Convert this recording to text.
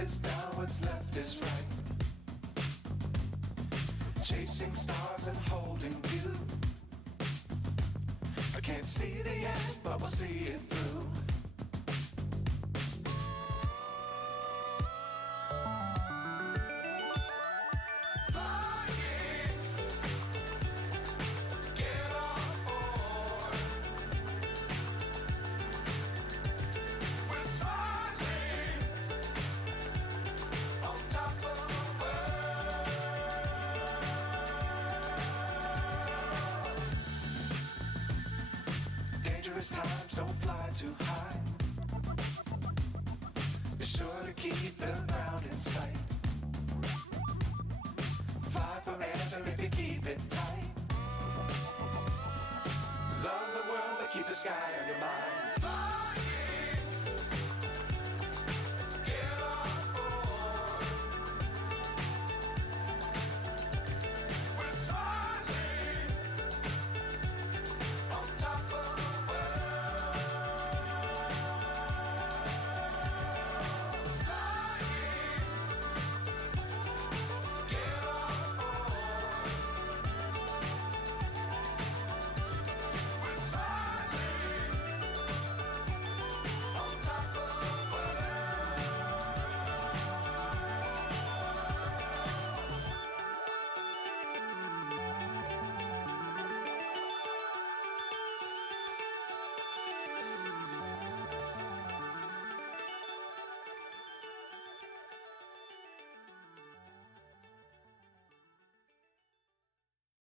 is down, what's left is right. Chasing stars and holding you. I can't see the end, but we'll see it through. Times don't fly too high. Be sure to keep the ground in sight. Fly forever if you keep it tight. Love the world, but keep the sky on your mind.